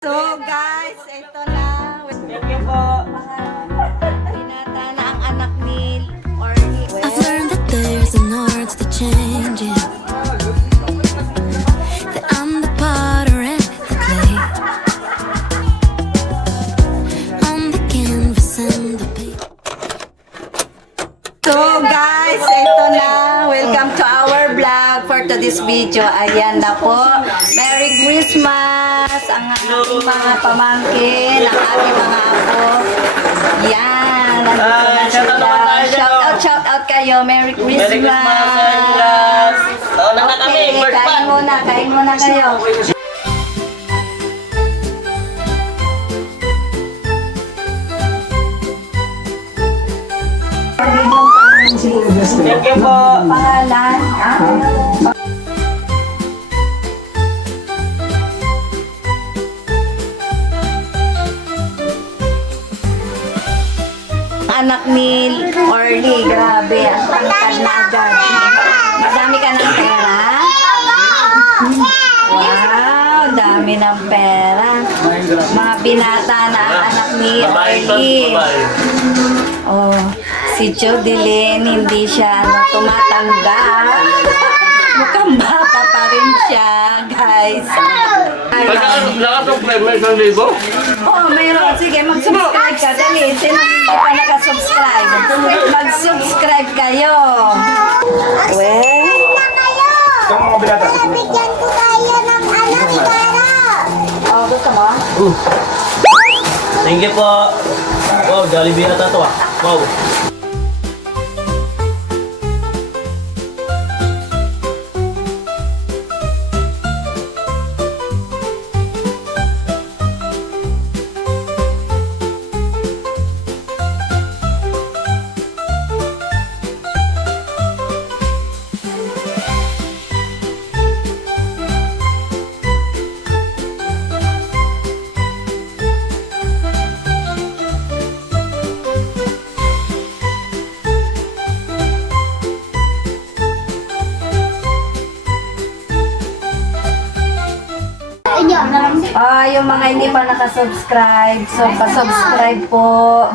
So guys, ito na. Thank you po. Binata na ang anak ni Orly. I've learned that there's an art to changing. That I'm the potter and the clay. On the canvas and the paper. So guys, ito na. Welcome to our vlog for today's video. Ayan na po. Merry Christmas! Ang aking mga pamangkin, ang aking mga apo. Yan. Nandito na sila. Shout out kayo. Merry Christmas! Merry Christmas! Oo na kami, Okay, first kain muna kayo. Thank you po. Pangalan, anak ni Orly, grabe, ang tangkad na agad. Madami ka ng pera? Wow, dami ng pera. Mga binata na ang anak ni Orly. Oh, si Jodeline, hindi siya tumatanda. Mukhang bata pa rin siya, guys. Nakasubscribe mo 1,000? Oh, mayroon. Sige, mag-subscribe ka. Dali, sino hindi pa nakasubscribe? Mag-subscribe kayo. Well, Bigyan ko kayo ng anak para. oh, gusto mo? Thank you po. Wow, Jollibee ata to ah. Wow. Yung mga hindi pa nakasubscribe, so pa-subscribe po.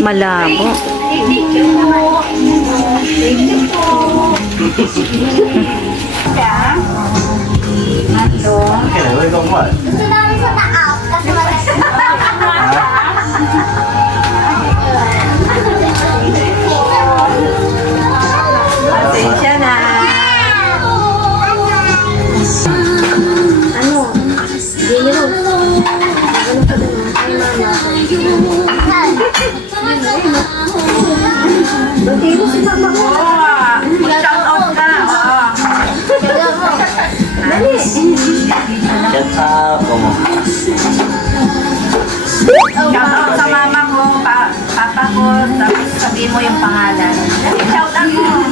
Malabo. Gusto namin sa taas kasi Pasensya na. Dito si mama ko. Shout out ka. Dali. Shout out mo. Shout out sa mama ko, papa ko, tapos sabihin mo yung pangalan. Dali, shout out mo.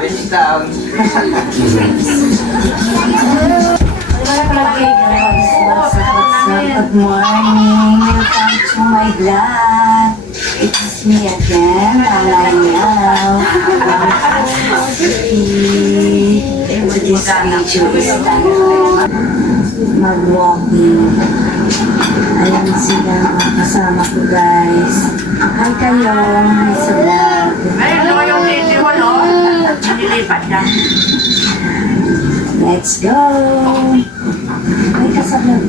Wait down. Wala ka lagi. Good morning. Welcome to my vlog. It's me again, Alayaw. Today's video is mag-walking. Ayan sila mga kasama ko, guys. Hi kayo. Hi sa vlog. Let's go. Hi ka sa vlog.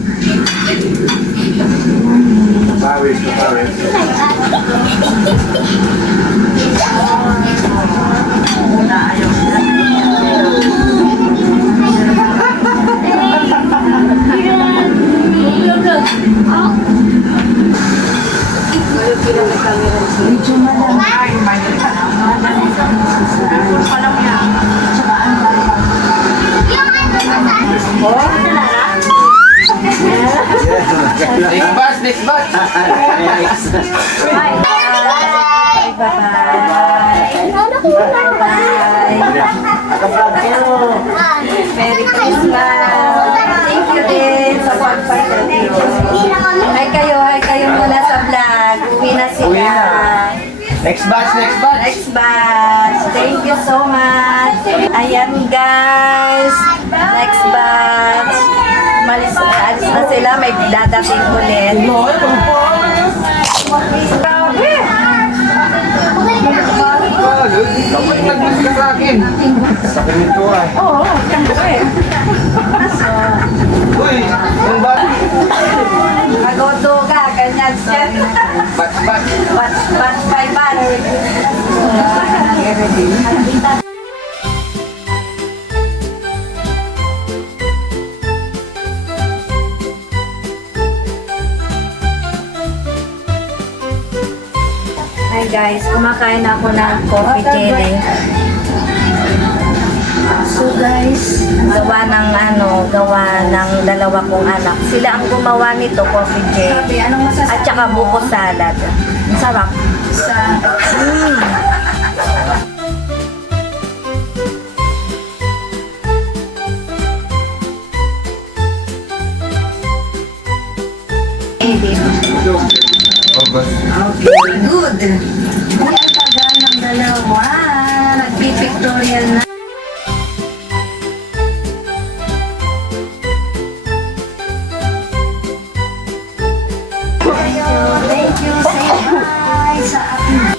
Medyo malang. Next batch. Bye-bye. Merry Christmas. Thank you din sa pagpapalito. Hi kayo muna sa vlog. Uwi na sila. Next batch. Next batch. Thank you so much. Ayan guys. Next batch. Alis na sila. May dadating ulit. Dapat nag-miss ka sa akin. Sa pinituan. Oo, siyempre. Uy, yung batch. Magoto ka, ganyan siya. Batch. Batch by batch. Hi guys, kumakain ako ng coffee jelly. So guys, gawa ng dalawa kong anak. Sila ang gumawa nito, coffee jelly. At saka buko salad. Ang sarap. Okay, good. Ay, ang tagal ng dalawa. Nagpipictorial na. Thank you. Say hi sa akin.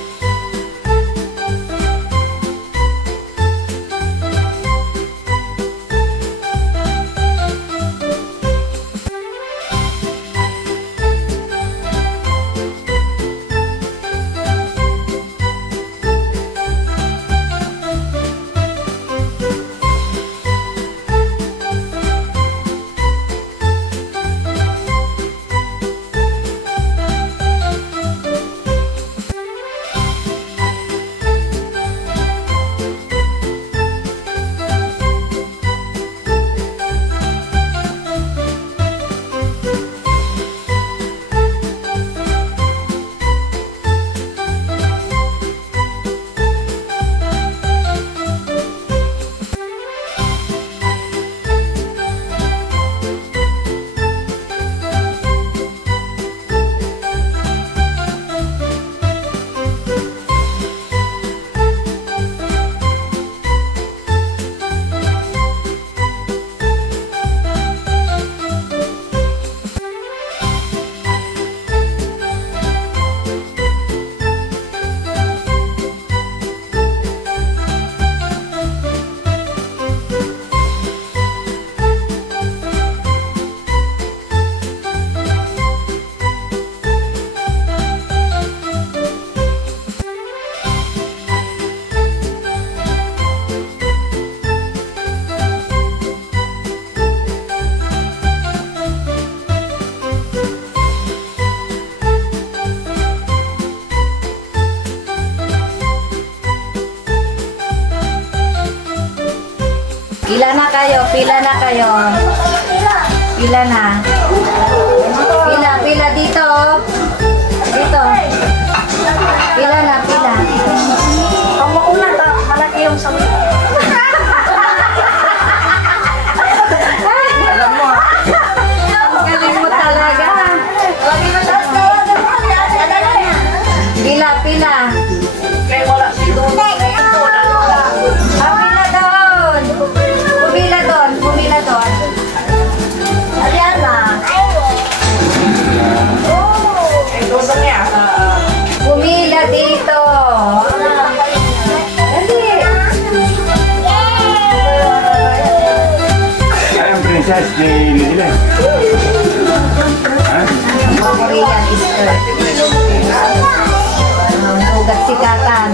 Pila na kayo. Pila na. Pila dito. Dito. Pila na. Ang mauna ta, malaki yung sa Alam mo. Ang galing mo talaga. size ni Lidile? Ha? Korean skirt. Ugat sikatan.